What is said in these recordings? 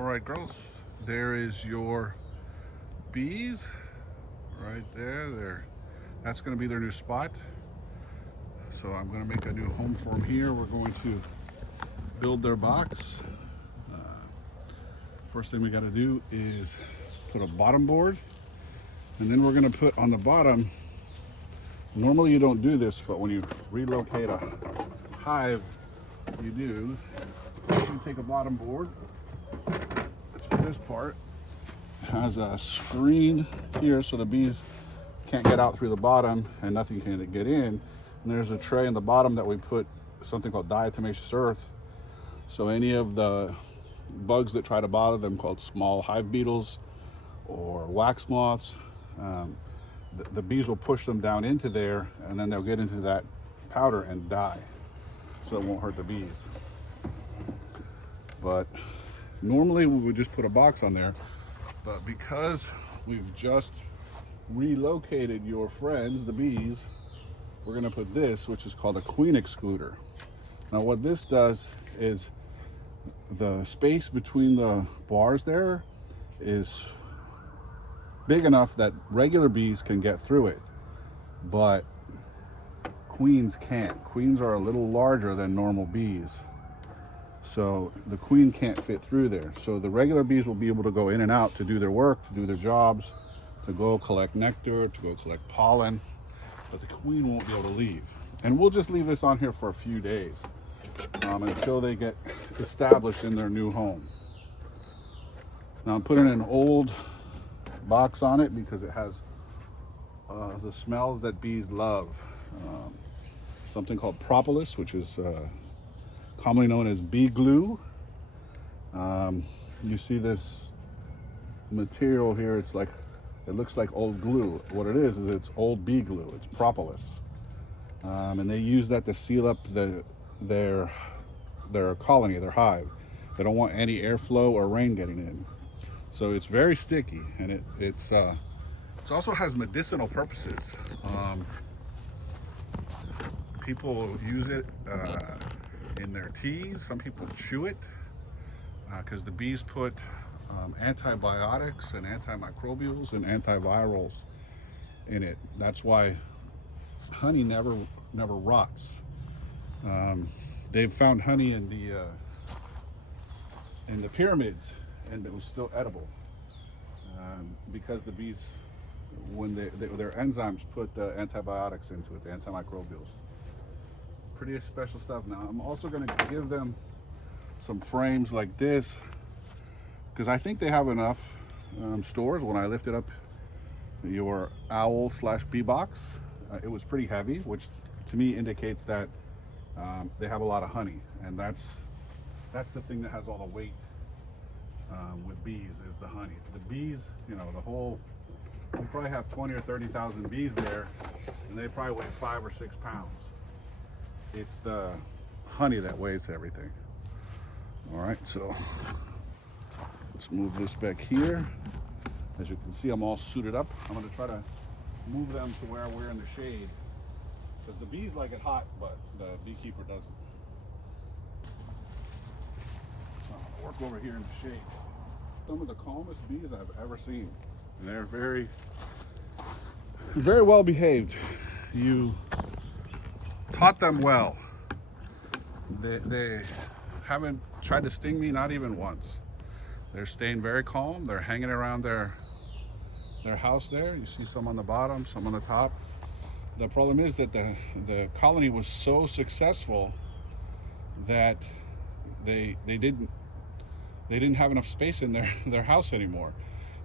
All right, girls, there is your bees right there. That's going to be their new spot. So I'm going to make a new home for them here. We're going to build their box. Uh, First thing we got to do is put a bottom board, and then we're going to put on the bottom. Normally you don't do this, but when you relocate a hive, you do. You take a bottom board. This part has a screen here so the bees can't get out through the bottom and nothing can get in. And there's a tray in the bottom that we put something called diatomaceous earth. So any of the bugs that try to bother them, called small hive beetles or wax moths, the bees will push them down into there, and then they'll get into that powder and die. So it won't hurt the bees. But normally we would just put a box on there, but because we've just relocated your friends, the bees, we're going to put this, which is called a Queen Excluder. Now what this does is the space between the bars there is big enough that regular bees can get through it, but queens can't. Queens are a little larger than normal bees. So the queen can't fit through there. So the regular bees will be able to go in and out to do their work, to do their jobs, to go collect nectar, to go collect pollen, but the queen won't be able to leave. And we'll just leave this on here for a few days until they get established in their new home. Now I'm putting an old box on it because it has the smells that bees love. Something called Propolis, which is commonly known as bee glue. You see this material here, it looks like old glue. What it is it's old bee glue. It's propolis. And they use that to seal up their colony, their hive. They don't want any airflow or rain getting in. So it's very sticky, and it also has medicinal purposes. People use it in their teas. Some people chew it because the bees put antibiotics and antimicrobials and antivirals in it. That's why honey never rots. They've found honey in the pyramids, and it was still edible because the bees, when their enzymes put antibiotics into it, the antimicrobials. Pretty special stuff. Now I'm also going to give them some frames like this because I think they have enough stores. When I lifted up your owl/bee box, it was pretty heavy, which to me indicates that they have a lot of honey, and that's the thing that has all the weight with bees is the honey. The bees, you probably have 20 or 30,000 bees there, and they probably weigh 5 or 6 pounds. It's the honey that weighs everything. All right, so let's move this back here. As you can see, I'm all suited up. I'm going to try to move them to where we're in the shade because the bees like it hot, but the beekeeper doesn't. So I'm going to work over here in the shade. Some of the calmest bees I've ever seen, and they're very, very well behaved. You taught them well. They haven't tried to sting me, not even once. They're staying very calm. They're hanging around their house there. You see some on the bottom, some on the top. The problem is that the colony was so successful that they didn't have enough space in their house anymore.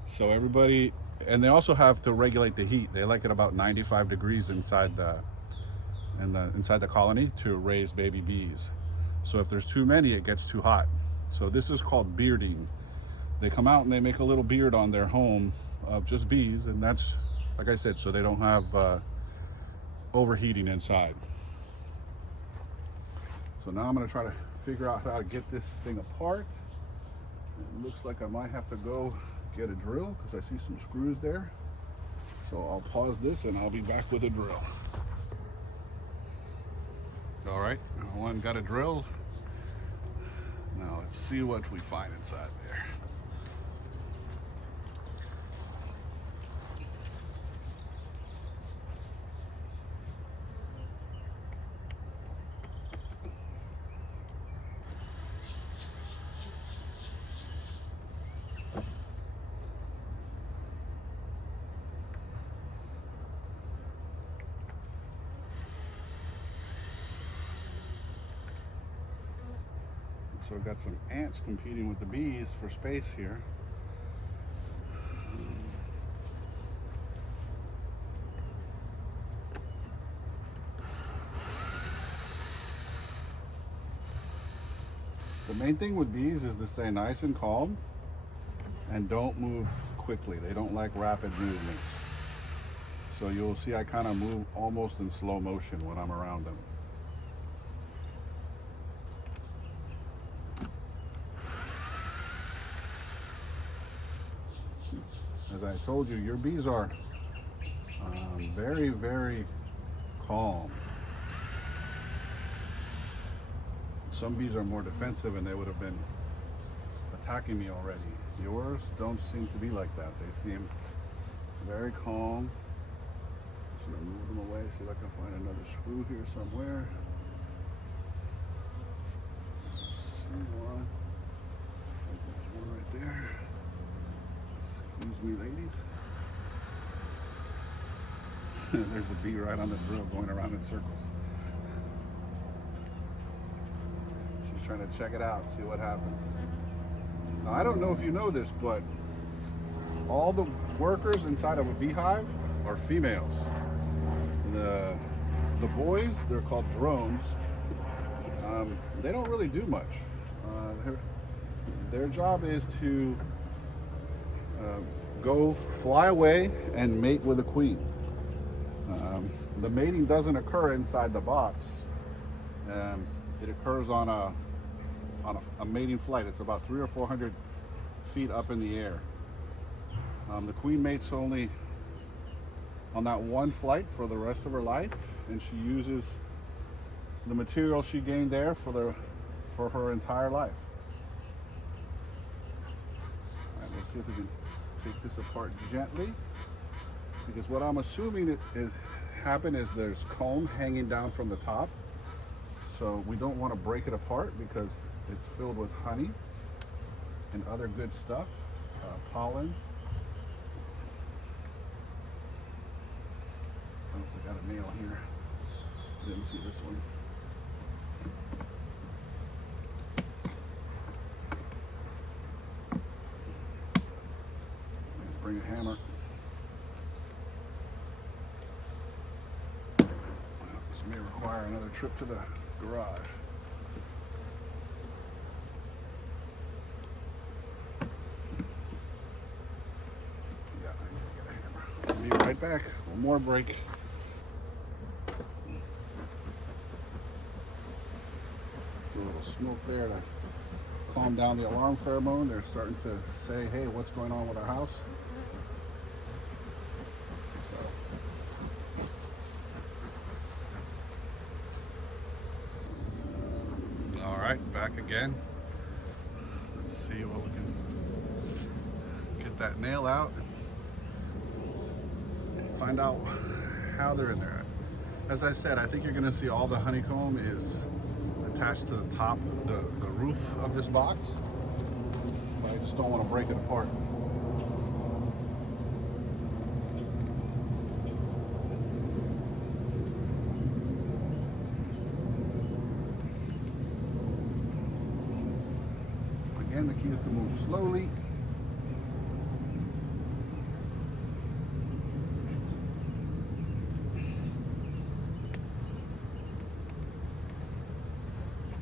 So everybody, and they also have to regulate the heat. They like it about 95 degrees inside the colony to raise baby bees. So if there's too many, it gets too hot. So this is called bearding. They come out and they make a little beard on their home of just bees, and that's, like I said, so they don't have overheating inside. So now I'm going to try to figure out how to get this thing apart. It looks like I might have to go get a drill because I see some screws there. So I'll pause this and I'll be back with a drill. All right, one got a drill. Now Let's see what we find inside there. So we've got some ants competing with the bees for space here. The main thing with bees is to stay nice and calm and don't move quickly. They don't like rapid movement. So you'll see I kind of move almost in slow motion when I'm around them. As I told you, your bees are very, very calm. Some bees are more defensive and they would have been attacking me already. Yours don't seem to be like that. They seem very calm. Just gonna move them away, see if I can find another screw here somewhere. See one. There's one right there. Excuse me, ladies. There's a bee right on the drill going around in circles. She's trying to check it out, see what happens. Now, I don't know if you know this, but all the workers inside of a beehive are females. The boys, they're called drones. They don't really do much. Their job is to go fly away and mate with a queen. The mating doesn't occur inside the box. It occurs on a mating flight. It's about 300 or 400 feet up in the air. The queen mates only on that one flight for the rest of her life, and she uses the material she gained there for her entire life. All right, let's see if we can take this apart gently, because what I'm assuming happened is there's comb hanging down from the top, so we don't want to break it apart because it's filled with honey and other good stuff, pollen. I don't know if I got a nail here. Didn't see this one. Bring a hammer. Well, this may require another trip to the garage. Yeah, I need to get a hammer. I'll be right back. One more break. A little smoke there to calm down the alarm pheromone. They're starting to say, hey, what's going on with our house? All right, back again. Let's see what we can get that nail out and find out how they're in there. As I said, I think you're going to see all the honeycomb is attached to the top, the roof of this box. But I just don't want to break it apart. Again, the key is to move slowly.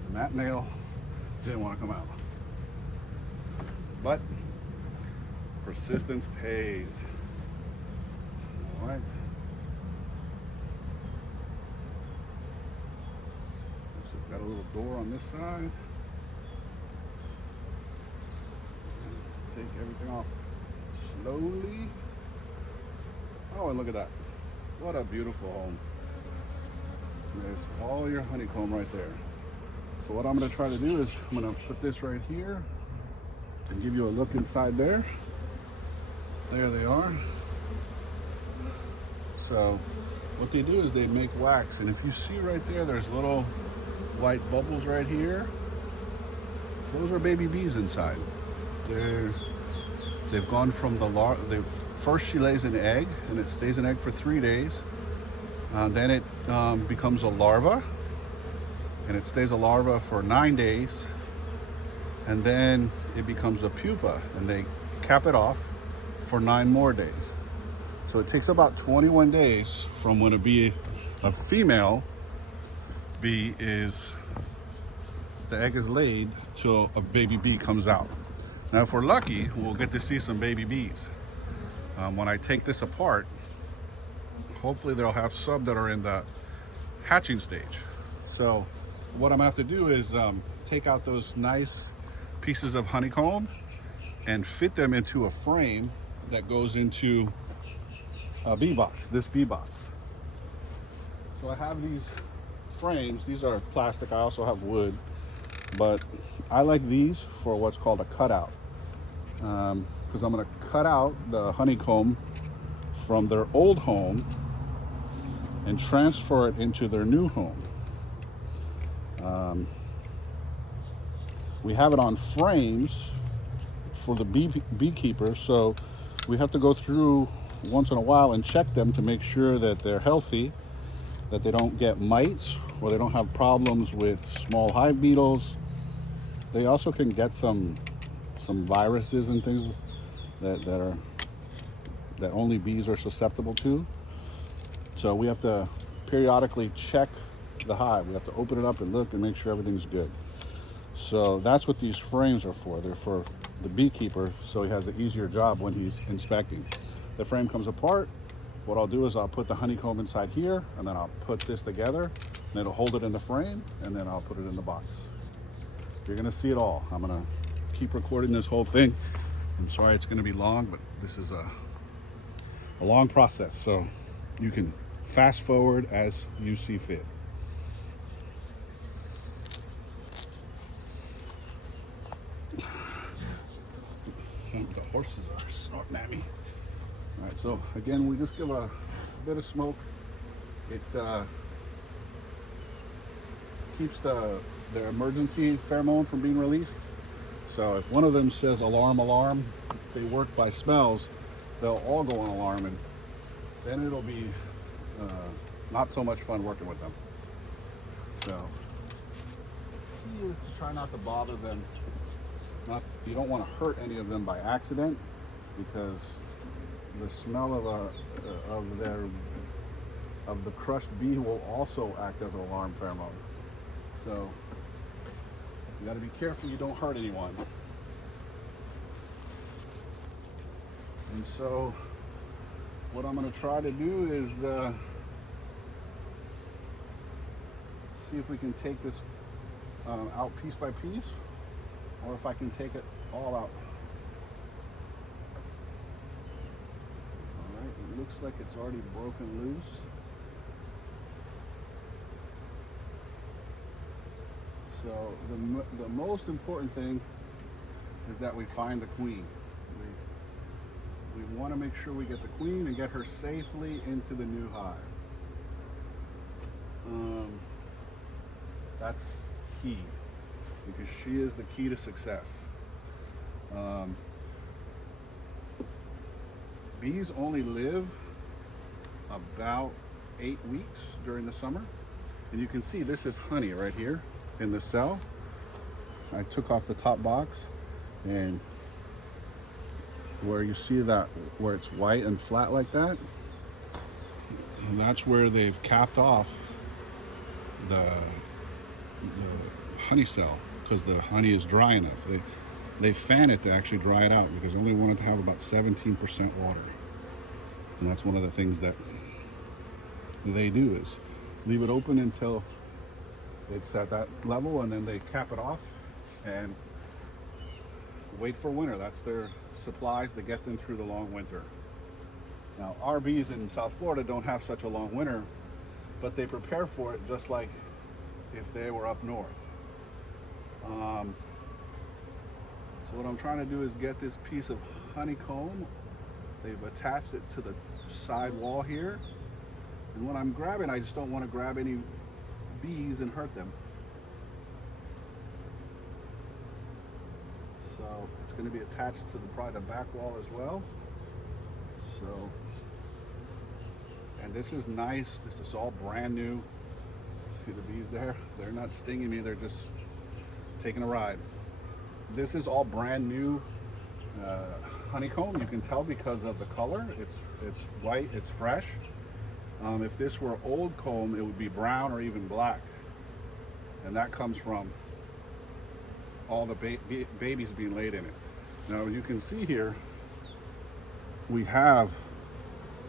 And that nail didn't want to come out. But persistence pays. All right. So we've got a little door on this side. Take everything off slowly. Oh, and look at that. What a beautiful home. There's all your honeycomb right there. So what I'm going to try to do is I'm going to put this right here and give you a look inside there. There they are. So what they do is they make wax, and if you see right there, there's little white bubbles right here. Those are baby bees inside. They've gone from the first she lays an egg, and it stays an egg for 3 days. Then it becomes a larva, and it stays a larva for 9 days, and then it becomes a pupa, and they cap it off for 9 more days. So it takes about 21 days from when a female bee the egg is laid till a baby bee comes out. Now, if we're lucky, we'll get to see some baby bees. When I take this apart, hopefully they'll have some that are in the hatching stage. So what I'm gonna have to do is take out those nice pieces of honeycomb and fit them into a frame that goes into a bee box, this bee box. So I have these frames. These are plastic. I also have wood, but I like these for what's called a cutout, because I'm going to cut out the honeycomb from their old home and transfer it into their new home. We have it on frames for the beekeepers, so we have to go through once in a while and check them to make sure that they're healthy, that they don't get mites, or they don't have problems with small hive beetles. They also can get some viruses and things that only bees are susceptible to. So we have to periodically check the hive. We have to open it up and look and make sure everything's good. So that's what these frames are for. They're for the beekeeper, so he has an easier job when he's inspecting. The frame comes apart. What I'll do is I'll put the honeycomb inside here, and then I'll put this together, and it'll hold it in the frame, and then I'll put it in the box. You're gonna see it all. I'm gonna keep recording this whole thing. I'm sorry it's gonna be long, but this is a long process, so you can fast forward as you see fit. The horses are snorting at me. All right, so again, we just give a bit of smoke. It keeps their emergency pheromone from being released. So if one of them says alarm, alarm, they work by smells, they'll all go on alarm, and then it'll be not so much fun working with them. So key is to try not to bother them. You don't want to hurt any of them by accident, because the smell of the crushed bee will also act as an alarm pheromone. So you got to be careful you don't hurt anyone. And so what I'm going to try to do is see if we can take this out piece by piece, or if I can take it all out. All right, it looks like it's already broken loose. So the most important thing is that we find the queen. We want to make sure we get the queen and get her safely into the new hive. That's key, because she is the key to success. Bees only live about 8 weeks during the summer, and you can see this is honey right here in the cell. I took off the top box, and where you see that, where it's white and flat like that, and that's where they've capped off the honey cell, because the honey is dry enough. They fan it to actually dry it out, because they only want it to have about 17% water. And that's one of the things that they do, is leave it open until it's at that level, and then they cap it off and wait for winter. That's their supplies to get them through the long winter. Now, our bees in South Florida don't have such a long winter, but they prepare for it just like if they were up north. Um, so what I'm trying to do is get this piece of honeycomb. They've attached it to the side wall here. And when I'm grabbing, I just don't want to grab any bees and hurt them. So it's going to be attached to probably the back wall as well. So, and this is nice. This is all brand new. See the bees there? They're not stinging me. They're just taking a ride. This is all brand new honeycomb. You can tell because of the color. It's white. It's fresh. If this were old comb, it would be brown or even black. And that comes from all the babies being laid in it. Now you can see here, we have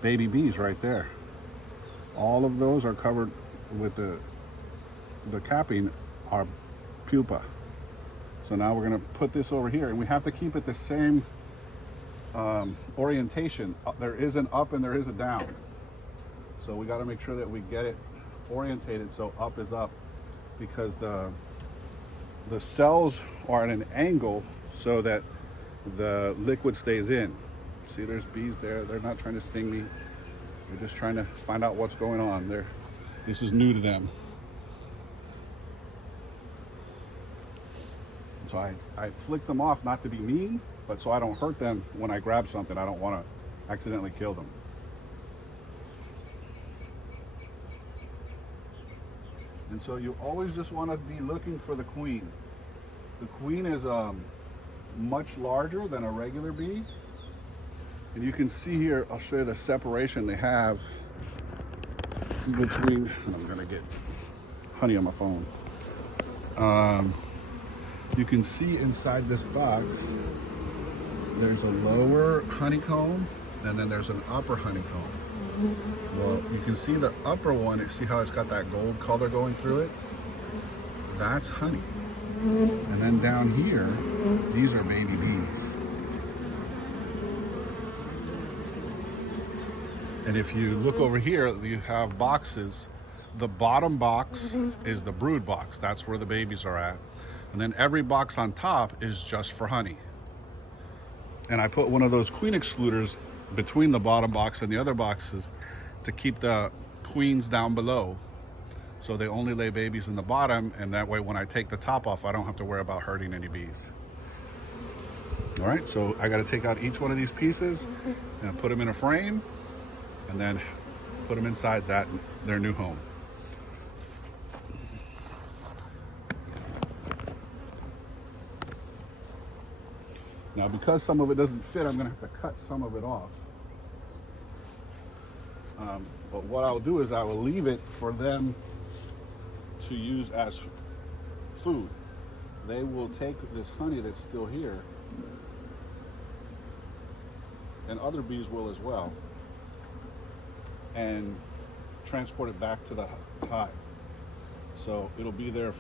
baby bees right there. All of those are covered with the capping are pupa. So now we're going to put this over here, and we have to keep it the same orientation. There is an up and there is a down. So we got to make sure that we get it orientated so up is up, because the cells are at an angle so that the liquid stays in. See, there's bees there. They're not trying to sting me. They're just trying to find out what's going on. This is new to them. So I flick them off, not to be mean, but so I don't hurt them when I grab something. I don't want to accidentally kill them. And so you always just want to be looking for the queen. The queen is much larger than a regular bee. And you can see here, I'll show you the separation they have between, I'm gonna get honey on my phone. You can see inside this box, there's a lower honeycomb and then there's an upper honeycomb. Well, you can see the upper one, you see how it's got that gold color going through it? That's honey. And then down here, these are baby bees. And if you look over here, you have boxes. The bottom box is the brood box. That's where the babies are at. And then every box on top is just for honey. And I put one of those Queen Excluders between the bottom box and the other boxes to keep the queens down below. So they only lay babies in the bottom, and that way when I take the top off, I don't have to worry about hurting any bees. All right, so I gotta take out each one of these pieces and put them in a frame, and then put them inside their new home. Now, because some of it doesn't fit, I'm gonna have to cut some of it off. But what I'll do is I will leave it for them to use as food. They will take this honey that's still here, and other bees will as well, and transport it back to the hive. So it'll be their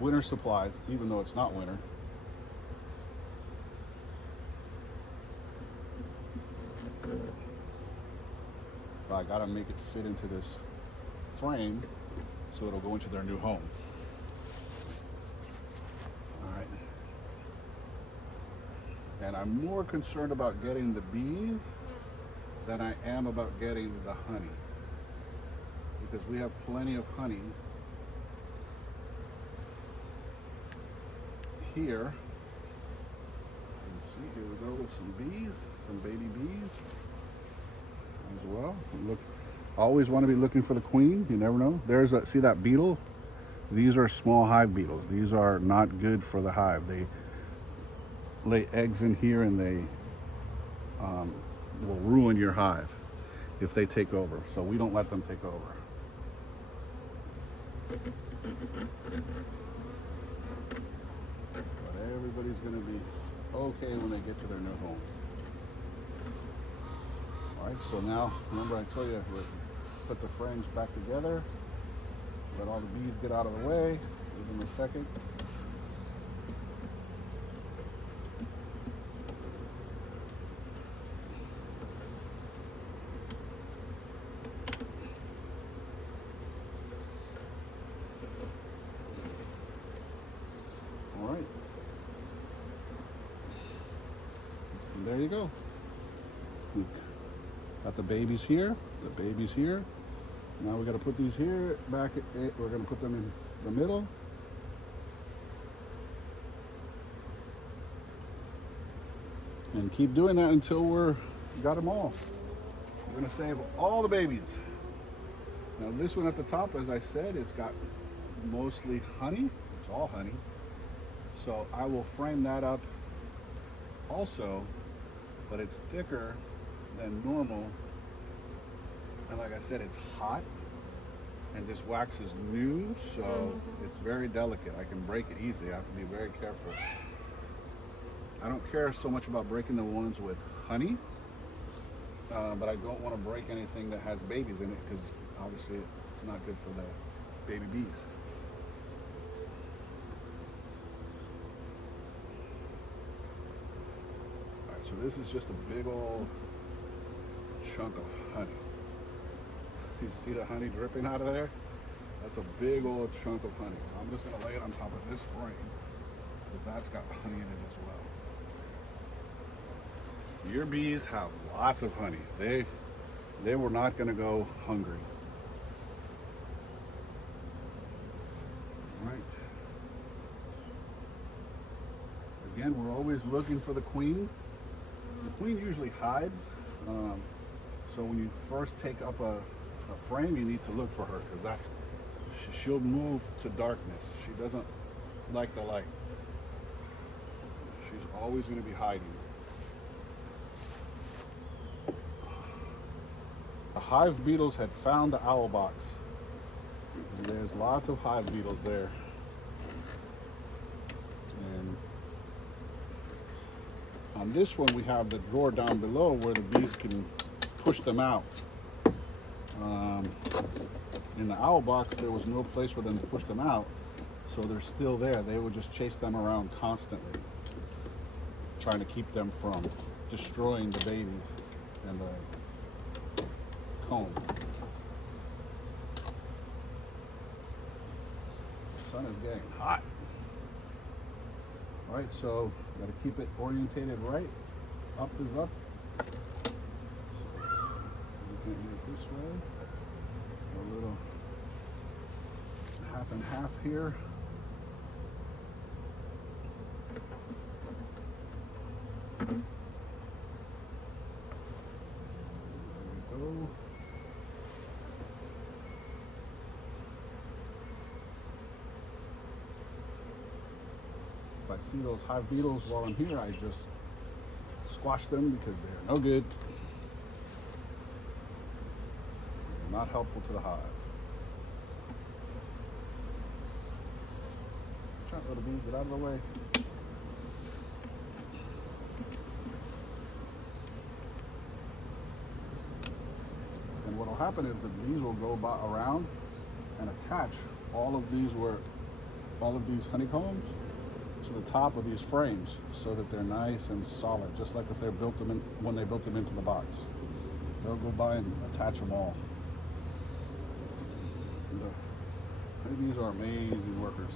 winter supplies, even though it's not winter. But I gotta make it fit into this frame so it'll go into their new home. All right. And I'm more concerned about getting the bees than I am about getting the honey, because we have plenty of honey here. Let's see, here we go with some bees, some baby bees as well. Look, always want to be looking for the queen. You never know. There's see that beetle? These are small hive beetles. These are not good for the hive. They lay eggs in here, and they will ruin your hive if they take over. So we don't let them take over. But everybody's going to be okay when they get to their new home. All right, so now, remember I told you, put the frames back together, let all the bees get out of the way, give them a second. And there you go. We've got the babies here, the babies here. Now we got to put these here back. We're going to put them in the middle. And keep doing that until we're got them all. We're going to save all the babies. Now this one at the top, as I said, it's got mostly honey. It's all honey. So I will frame that up also, but it's thicker than normal. And like I said, it's hot, and this wax is new, so it's very delicate. I can break it easily. I have to be very careful. I don't care so much about breaking the ones with honey, but I don't want to break anything that has babies in it, because obviously it's not good for the baby bees. All right, so this is just a big old chunk of honey. You see the honey dripping out of there? That's a big old chunk of honey. So I'm just going to lay it on top of this frame, because that's got honey in it as well. Your bees have lots of honey. They were not going to go hungry. Right. Again, we're always looking for the queen. The queen usually hides. So when you first take up a frame, you need to look for her, because she'll move to darkness. She doesn't like the light. She's always going to be hiding. The hive beetles had found the owl box. And there's lots of hive beetles there. And on this one, we have the drawer down below where the bees can push them out. In the owl box, there was no place for them to push them out, so they're still there. They would just chase them around constantly, trying to keep them from destroying the babies and the comb. The sun is getting hot. All right, so got to keep it orientated right. Up is up. Get it this way. A little half and half here. There we go. If I see those hive beetles while I'm here, I just squash them, because they're no good. They're not helpful to the hive. Try to little bee, get out of the way. And what will happen is the bees will go around and attach all of these honeycombs to the top of these frames, so that they're nice and solid, just like if they built them when they built them into the box. They'll go by and attach them all. These are amazing workers.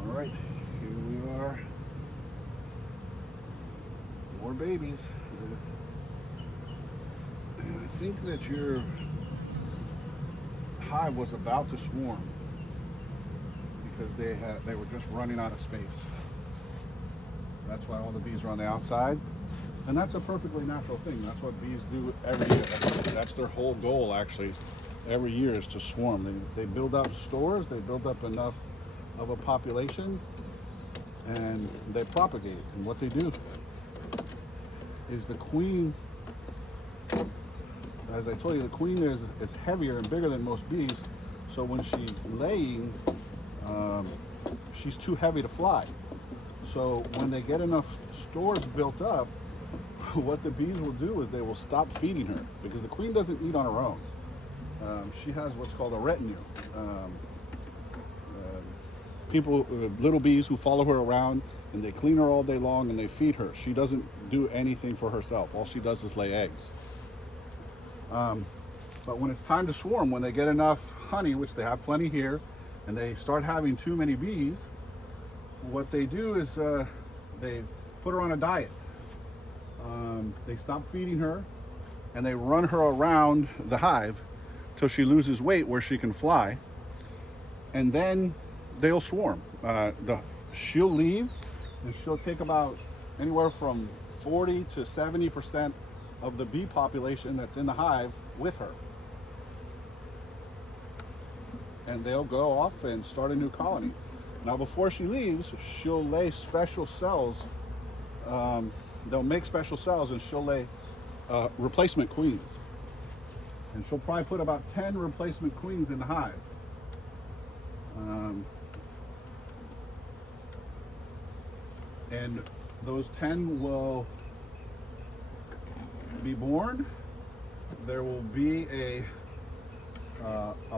All right, here we are. More babies. And I think that your hive was about to swarm, because they were just running out of space. That's why all the bees are on the outside. And that's a perfectly natural thing. That's what bees do every year. That's their whole goal, actually, every year, is to swarm. They build up stores, they build up enough of a population, and they propagate. And what they do is the queen, as I told you, the queen is heavier and bigger than most bees. So when she's laying, she's too heavy to fly. So when they get enough stores built up, what the bees will do is they will stop feeding her, because the queen doesn't eat on her own. She has what's called a retinue. Little bees who follow her around, and they clean her all day long and they feed her. She doesn't do anything for herself. All she does is lay eggs. But when it's time to swarm, when they get enough honey, which they have plenty here, and they start having too many bees, what they do is they put her on a diet. They stop feeding her and they run her around the hive till she loses weight where she can fly, and then they'll swarm. She'll leave and she'll take about anywhere from 40 to 70% of the bee population that's in the hive with her. And they'll go off and start a new colony. Now before she leaves, she'll lay special cells. They'll make special cells and she'll lay replacement queens. And she'll probably put about 10 replacement queens in the hive. And those 10 will be born. There will be a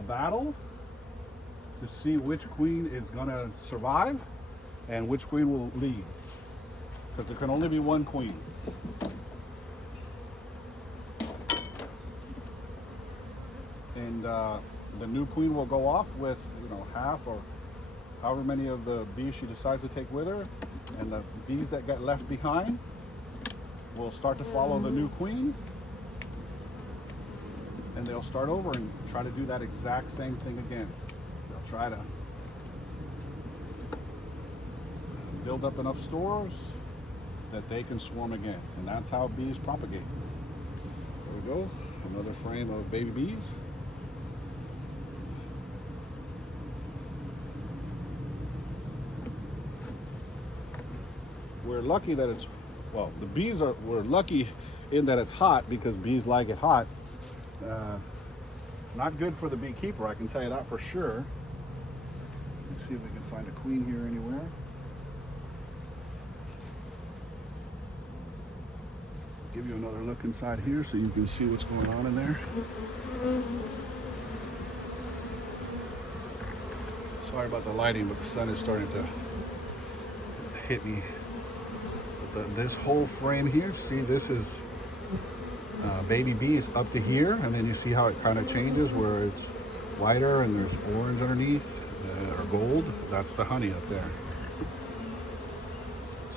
battle to see which queen is going to survive and which queen will lead, because there can only be one queen. And the new queen will go off with, half or however many of the bees she decides to take with her, and the bees that get left behind will start to follow the new queen, and they'll start over and try to do that exact same thing again. They'll try to build up enough stores that they can swarm again, and that's how bees propagate. There we go, another frame of baby bees. We're lucky that it's, well, we're lucky in that it's hot, because bees like it hot. Not good for the beekeeper, I can tell you that for sure. Let's see if we can find a queen here anywhere. Give you another look inside here so you can see what's going on in there. Sorry about the lighting, but the sun is starting to hit me. This whole frame here, see, this is baby bees up to here, and then you see how it kind of changes where it's whiter and there's orange underneath, or gold. That's the honey up there.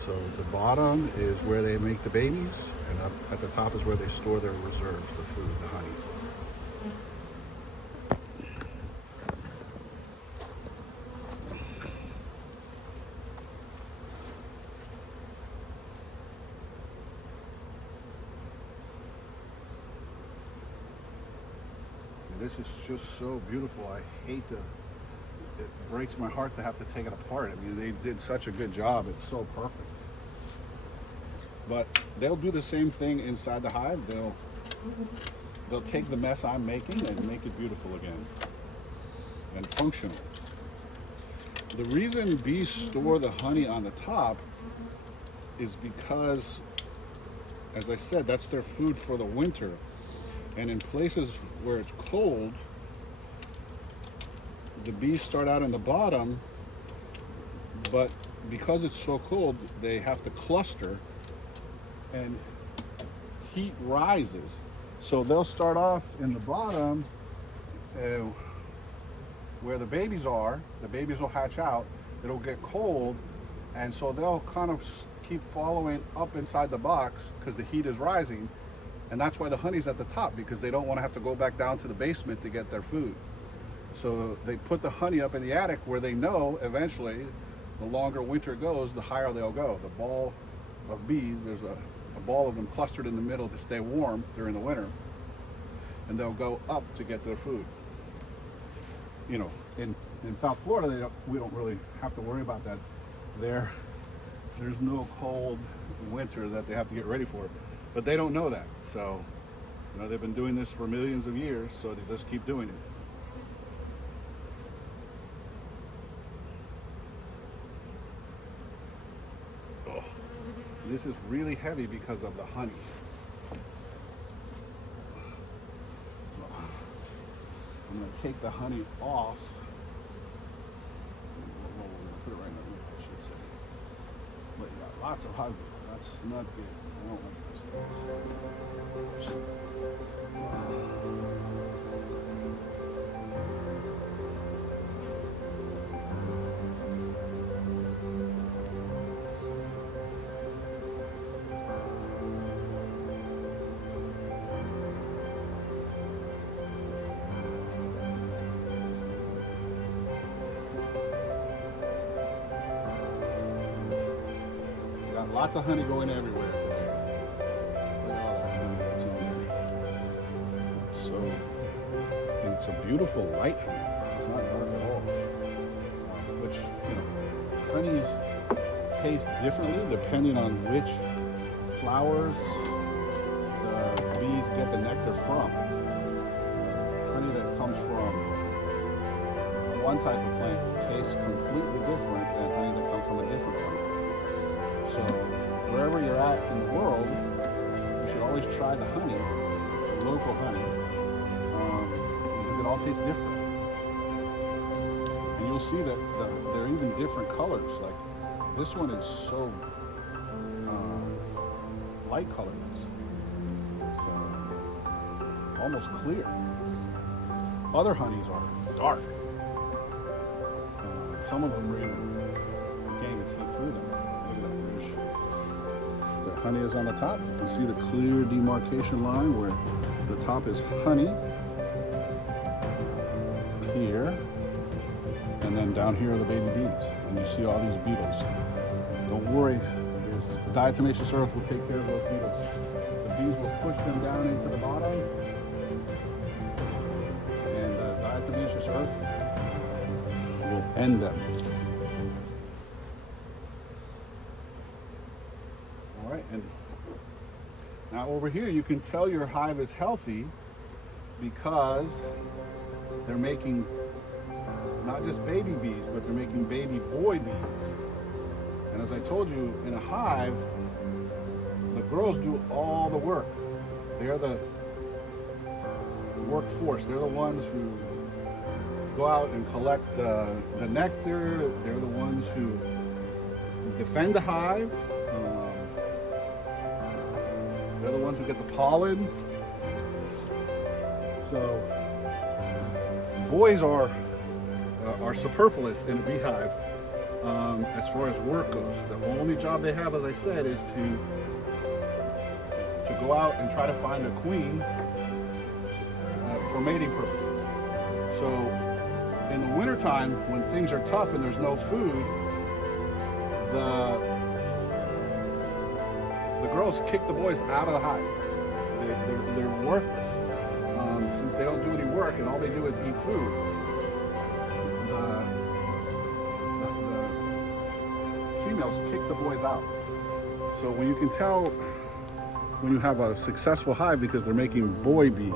So the bottom is where they make the babies, and up at the top is where they store their reserves, the food, the honey. This is just so beautiful. I hate to, it breaks my heart to have to take it apart. I mean, they did such a good job. It's so perfect. But they'll do the same thing inside the hive. They'll take the mess I'm making and make it beautiful again and functional. The reason bees store the honey on the top is because, as I said, that's their food for the winter. And in places where it's cold, the bees start out in the bottom, but because it's so cold, they have to cluster and heat rises. So they'll start off in the bottom where the babies are. The babies will hatch out, it'll get cold, and so they'll kind of keep following up inside the box because the heat is rising. And that's why the honey's at the top, because they don't want to have to go back down to the basement to get their food. So they put the honey up in the attic where they know eventually, the longer winter goes, the higher they'll go. The ball of bees, there's a ball of them clustered in the middle to stay warm during the winter, and they'll go up to get their food. You know, in South Florida, we don't really have to worry about that. There's no cold winter that they have to get ready for. But they don't know that, so they've been doing this for millions of years, so they just keep doing it. Oh, this is really heavy because of the honey. So I'm going to take the honey off. Put it right in the room, I should say. But you got lots of hive beetles. That's not good. I don't like those things. Lots of honey going everywhere today. Look at all that honey that's in there. So, and it's a beautiful light honey. It's not dark at all. Which, you know, honeys taste differently depending on which flowers the bees get the nectar from. Honey that comes from one type of plant tastes completely different than honey that comes from a different plant. So wherever you're at in the world, you should always try the honey, the local honey, because it all tastes different. And you'll see that they're even different colors. Like this one is so light colored. It's almost clear. Other honeys are dark. Some of them are even, you can't even see through them. Look at that. The honey is on the top. You can see the clear demarcation line where the top is honey here, and then down here are the baby bees. And you see all these beetles. Don't worry, the diatomaceous earth will take care of those beetles. The bees will push them down into the bottom, and the diatomaceous earth will end them. All right, and now over here you can tell your hive is healthy because they're making not just baby bees, but they're making baby boy bees. And as I told you, in a hive, the girls do all the work. They're the workforce. They're the ones who go out and collect the nectar. They're the ones who defend the hive. They're the ones who get the pollen. So boys are superfluous in a beehive as far as work goes. The only job they have, as I said, is to go out and try to find a queen for mating purposes. So in the wintertime, when things are tough and there's no food, the girls kick the boys out of the hive. They're worthless since they don't do any work and all they do is eat food. The females kick the boys out. So when you can tell when you have a successful hive because they're making boy bees.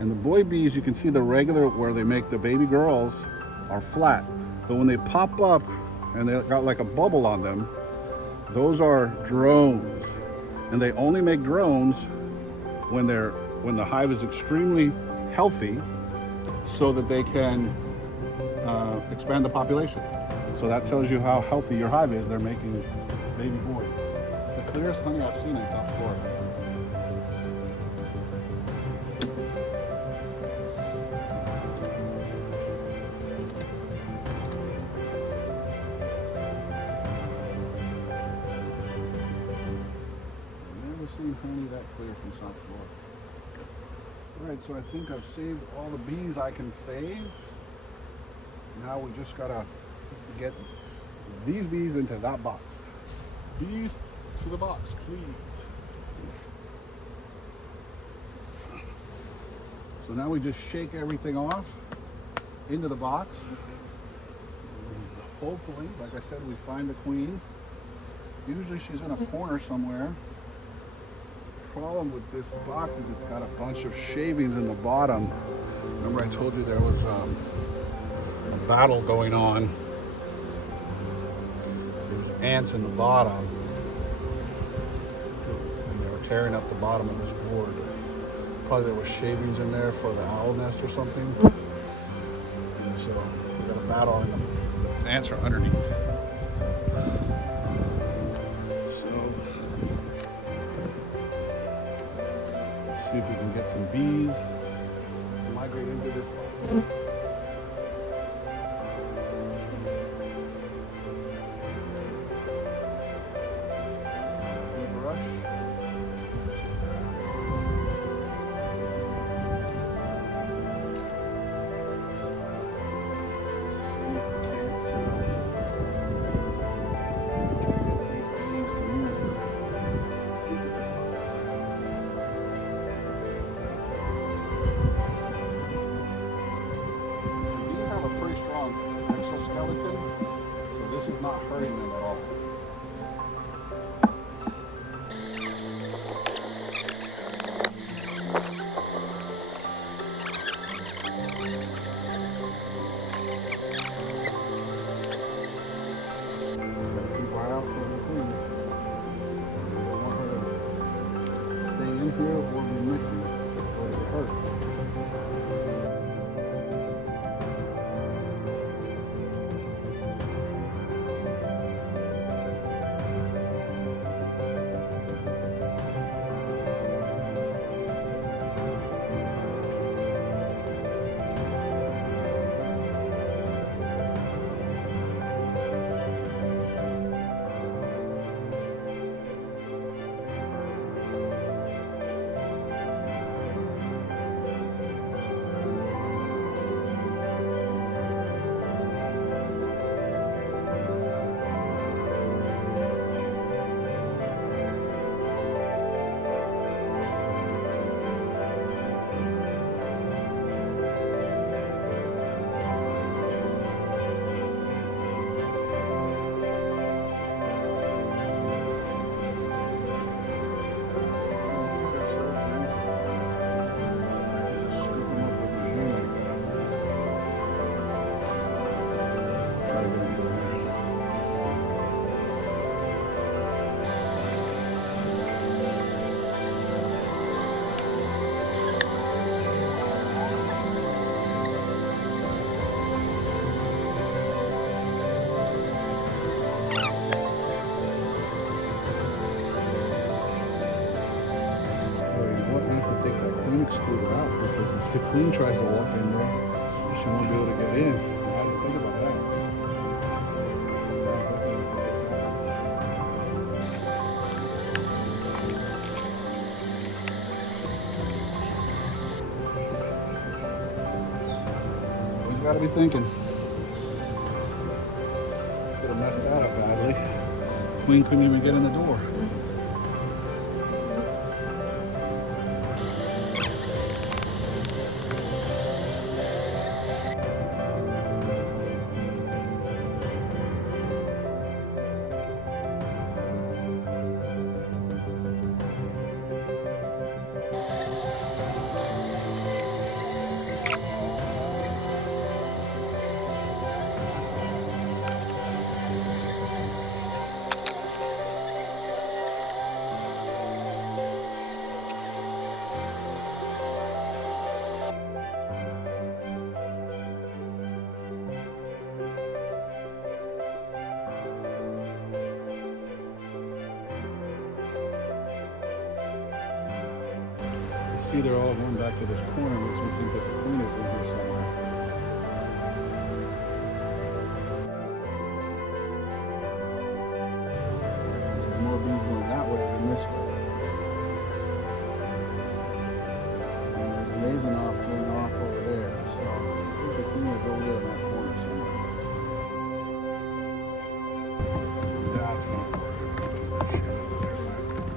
And the boy bees, you can see the regular where they make the baby girls are flat. But when they pop up and they got like a bubble on them, those are drones. And they only make drones when the hive is extremely healthy so that they can expand the population. So that tells you how healthy your hive is. They're making baby boys. It's the clearest honey I've seen in South Florida. Seen honey that clear from South Florida. Alright, so I think I've saved all the bees I can save. Now we just gotta get these bees into that box. Bees to the box, please. So now we just shake everything off into the box. Hopefully, like I said, we find the queen. Usually she's in a corner somewhere. Problem with this box is it's got a bunch of shavings in the bottom. Remember I told you there was a battle going on. There's ants in the bottom and they were tearing up the bottom of this board. Probably there was shavings in there for the owl nest or something. And so we got a battle and the ants are underneath. See if we can get some bees to migrate into this one. Bee brush. See if we can't get these bees to move not hurting them at all. Keep our house really clean. We don't want her to stay in here or be missing or get hurt. Queen Excluder out, because if the queen tries to walk in there, she won't be able to get in. How do you think about that? You gotta be thinking. Could have messed that up badly. Queen couldn't even get in the door. See, they're all going back to this corner, makes me think that the queen is in here somewhere. There's more bees going that way than this way. And there's an amazing off going off over there, so I think the queen is over there in that corner somewhere. That's not working because that shit over there in that corner.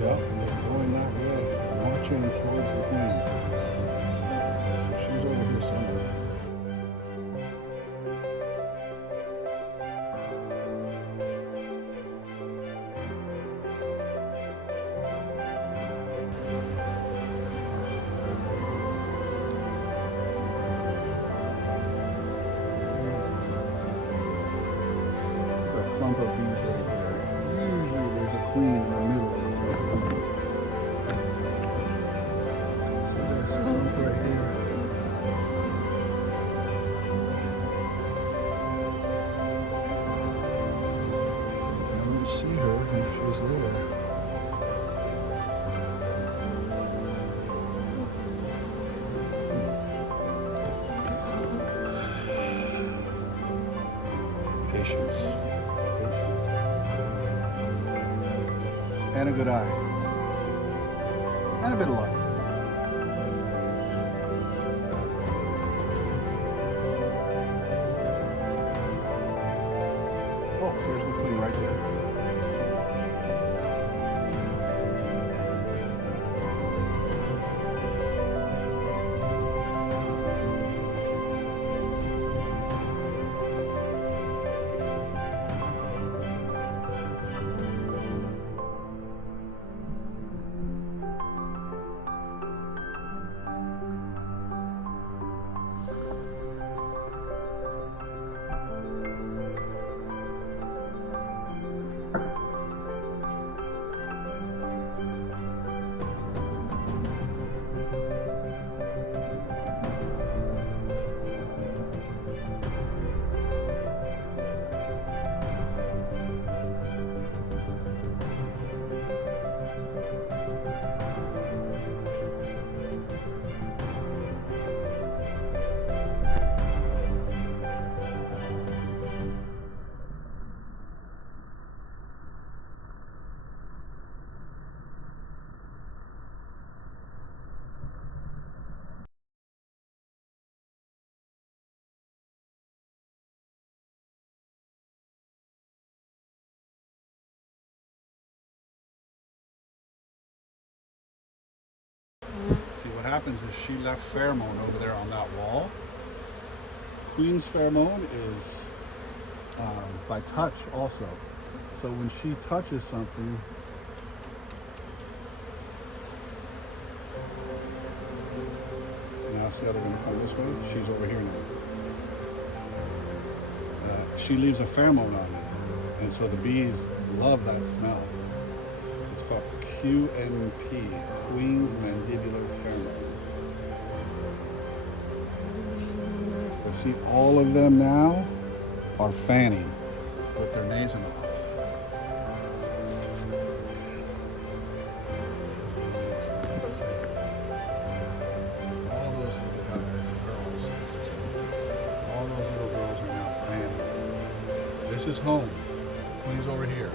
Yep, they're going that way, marching towards the queen. So she's over here somewhere. There's a clump of bees right there. Usually there's a queen in the middle of the bees. So patience. And a good eye. And a bit of luck. Oh, there's the queen right there. See, what happens is she left pheromone over there on that wall. Queen's pheromone is by touch also. So when she touches something, now see how they're going to come this way? She's over here now. She leaves a pheromone on it, and so the bees love that smell. It's called QMP, Queen's Mandibular Pheromone. You see, all of them now are fanning with their nasal off. All those little guys and girls, all those little girls are now fanning. This is home. Queen's over here.